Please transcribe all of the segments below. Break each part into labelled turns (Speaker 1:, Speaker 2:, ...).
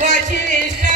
Speaker 1: What is love?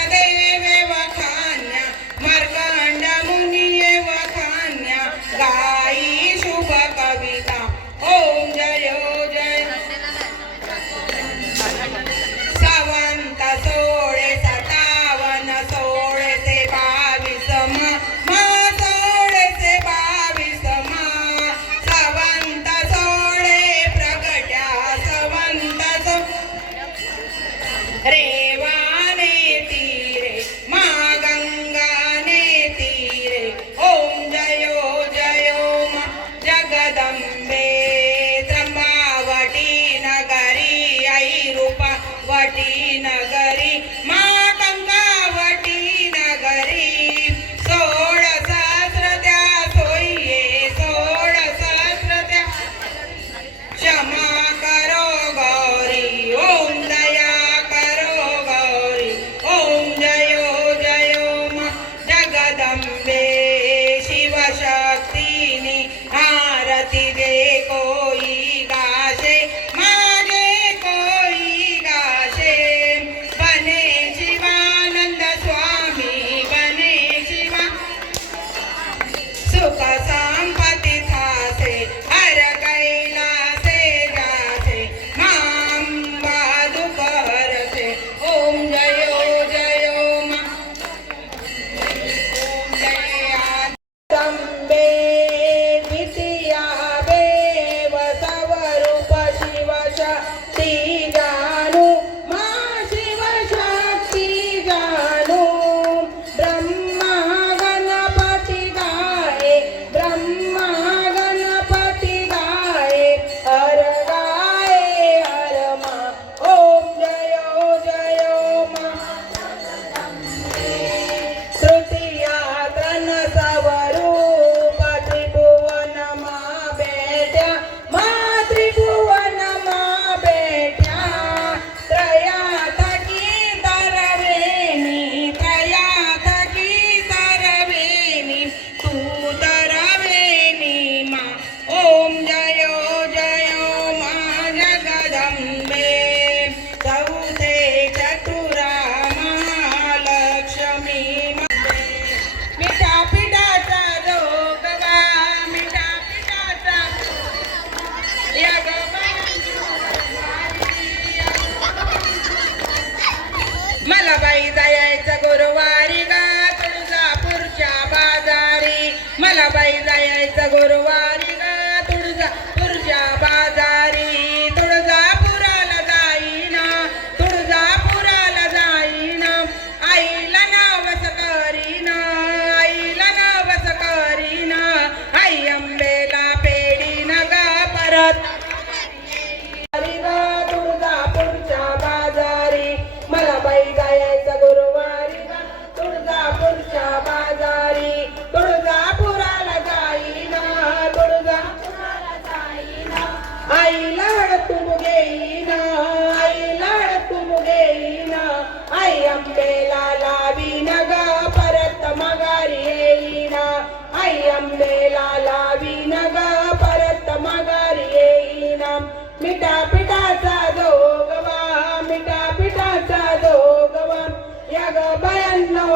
Speaker 1: By जायचं गुरुवारी गा तुळजापूरच्या बाजारी. मला बाई जायचं गुरुवारी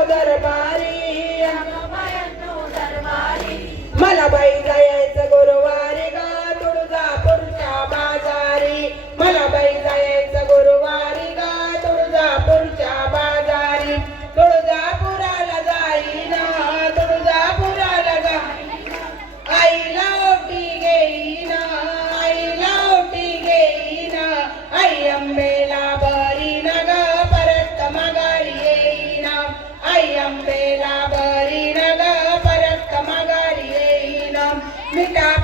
Speaker 1: दरबारी मलबाई Rita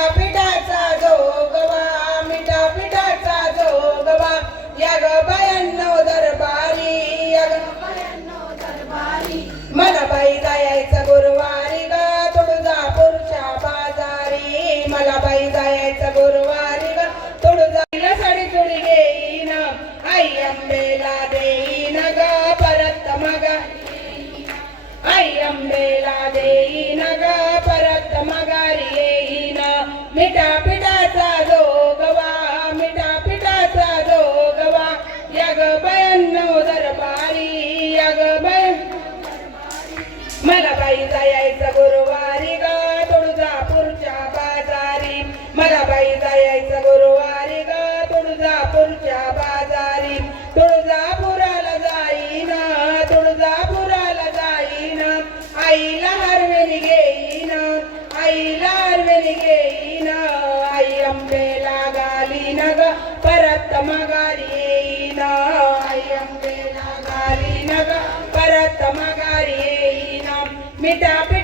Speaker 1: happy? ಐಲಾರ್ವೆನಿಗೆ ಈನ ಐಲಾರ್ವೆನಿಗೆ ಈನ ಅಯ್ಯಂಬೇಲಾಗಾಲಿನಗ ಪರತಮಗಾರಿಯೇ ಈನ ಅಯ್ಯಂಬೇಲಾಗಾಲಿನಗ ಪರತಮಗಾರಿಯೇ ಈನ ಮಿಟಾಪಿ